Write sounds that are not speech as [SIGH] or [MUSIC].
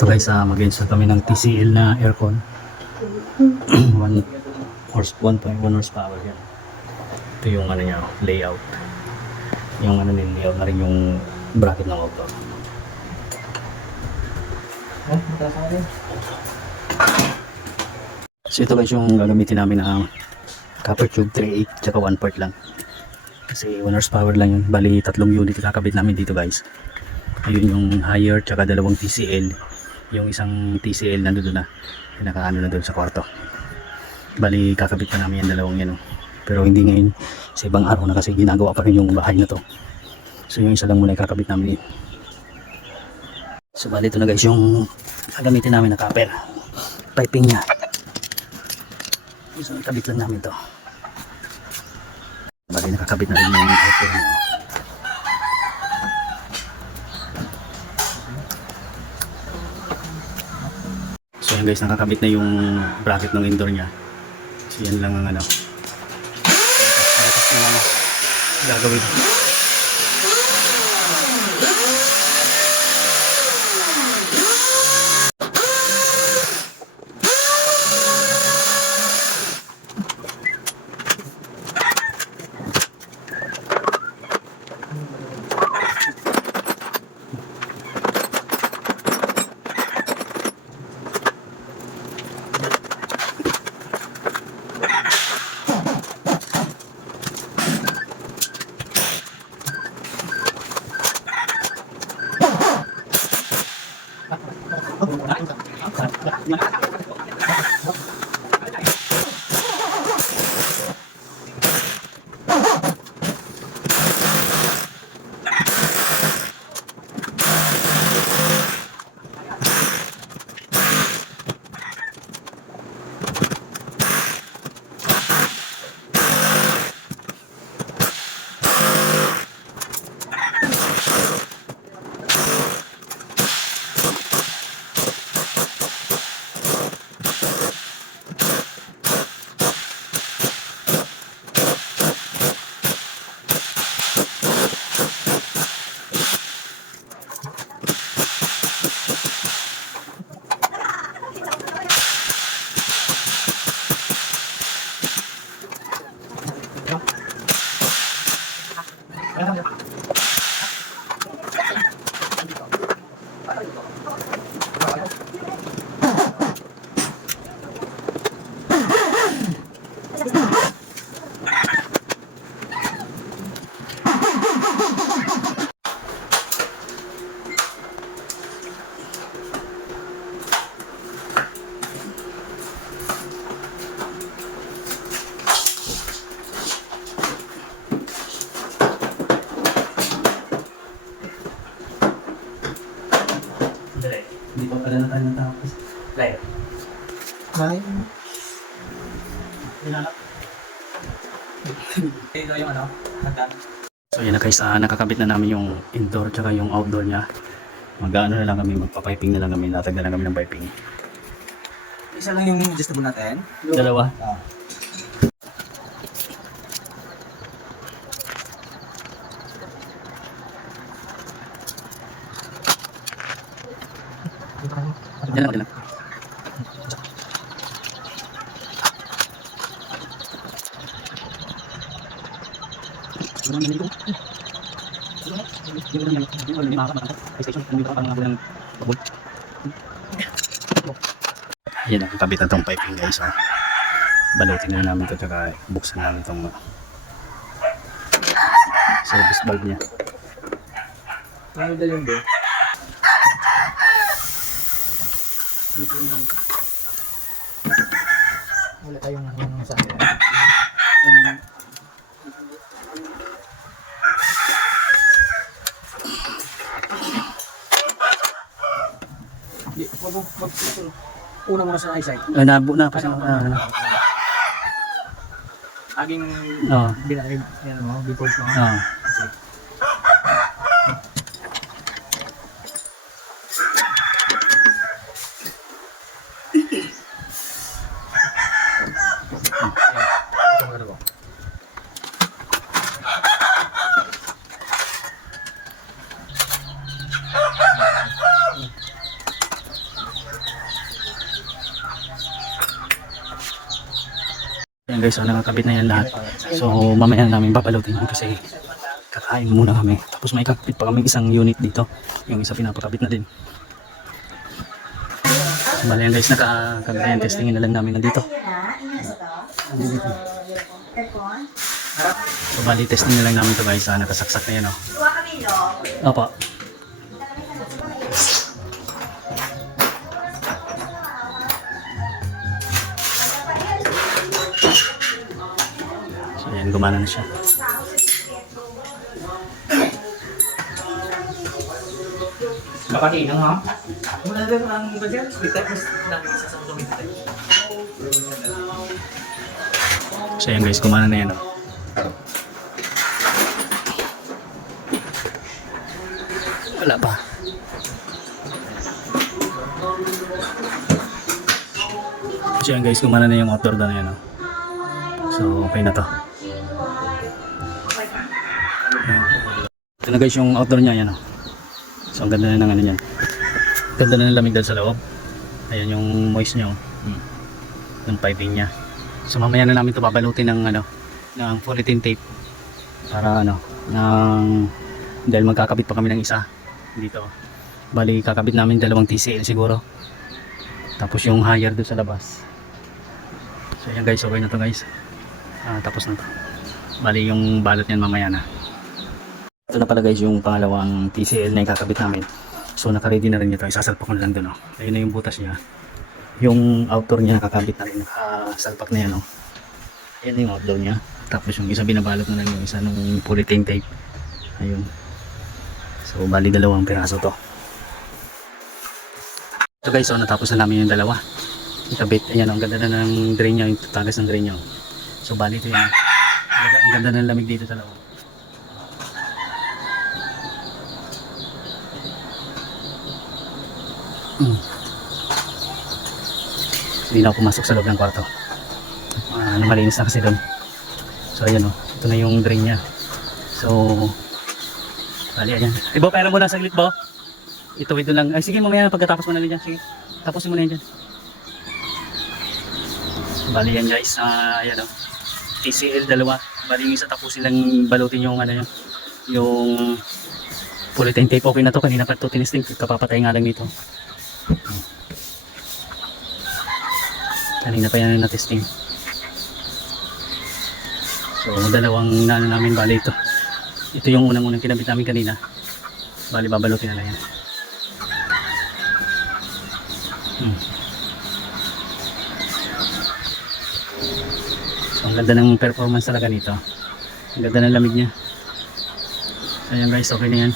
Ito guys, uh, mag-install kami ng TCL na aircon. [CLEARS THROAT] 1 horse 1.1 horsepower yan. Ito yung ano niya, layout. Yung ano din, layout na rin yung bracket ng auto. So ito guys yung gagamitin namin na copper tube 3.8 tsaka 1 port lang. Kasi 1 horsepower lang yun. Bali tatlong unit kakabit namin dito guys. Ayun yung higher tsaka dalawang TCL. Yung isang TCL nandun na. Pinakaano na doon sa kwarto. Bali kakabit pa namin yung dalawang yan. Pero hindi ngayon sa ibang araw na kasi ginagawa pa rin yung bahay na to. So yung isa lang muna kakabit namin yun. So bali ito na guys yung gagamitin namin na copper. Piping niya. So ikabit lang namin to. Bali nakakabit na rin yung auto So yan guys, nakakabit na yung bracket ng indoor niya. So yan lang ang ano. Lang gagawin. Ito yung ano, hagdan. So yan na guys, ah, nakakabit na namin yung indoor tsaka yung outdoor niya. Mag-ano na lang kami, magpa-piping na lang kami, natag na lang kami ng piping. Isa lang yung adjustable natin. Dalawa. Ah. Yan lang, yan lang. Yan ang kabit na tong piping guys. Oh. Balutin na namin to tsaka buksan namin tong uh, service valve niya. Ano dali yung doon? Dito yung Wala tayong ano sa akin. Una muna sa eyesight. Uh, nabu na pa sa ano. Aging Oo. binakib, yan mo, default mo. Oo. Ayan guys, so nakakabit na yan lahat. So mamaya na namin babalutin kasi kakain muna kami. Tapos may kakabit pa kami isang unit dito. Yung isa pinapakabit na din. So bali guys, nakakabit na yan. Testingin na lang namin nandito. So bali testing na lang namin to guys. Ah, nakasaksak na yan oh. Opo. Gumana na siya. Kapatid, ha? Wala din ang bagay. Kita ko namin sa ito. So yan guys, gumana na yan oh. Wala pa. So yan guys, gumana na yung outdoor doon yan oh. So okay na to. Ito na guys yung outdoor niya yan oh. So ang ganda na ng ano niyan. Ganda na ng lamig dyan sa loob. Ayan yung moist niya oh. Hmm. Yung piping niya. So mamaya na namin ito babalutin ng ano, ng polythene tape para ano, ng dahil magkakabit pa kami ng isa dito. Bali kakabit namin dalawang TCL siguro. Tapos yung higher doon sa labas. So yan guys, okay na to guys. Ah, tapos na to. Bali yung balot niyan mamaya na. Ito na pala guys yung pangalawang TCL na ikakabit namin. So naka-ready na rin ito. Isasalpak ko na lang doon. Oh. Ayun na yung butas niya yung outdoor niya nakakabit na rin nakasalpak na yan oh. yan yung outdoor niya tapos yung isa binabalot na lang yung isa nung polythene tape ayun so bali dalawang piraso to so guys so natapos na namin yung dalawa ikabit ayan ang ganda na ng drain niya yung tagas ng drain niya so bali ito yan ang ganda- ng lamig dito sa Hmm. hindi na ako pumasok sa loob ng kwarto. Ah, ano, malinis na kasi doon. So ayan o, ito na yung drain niya. So, bali ayan. Ibo, pera mo na saglit bo. Ito, ito lang. Ay sige, mamaya pagkatapos mo na rin dyan. Sige, tapusin mo na yan dyan. Bali yan guys, ah, ayan o. TCL dalawa. Bali yung isa tapusin lang balutin yung ano yun. Yung polythene tape. Okay na to, kanina pa ito tinisting. Kapapatay nga lang dito. Kanina pa yan na testing. So, dalawang na namin bali ito. Ito yung unang-unang kinabit namin kanina. Bali, babalutin na lang yan. Hmm. So, ang ganda ng performance talaga nito. Ang ganda ng lamig niya. Ayan guys, okay na yan.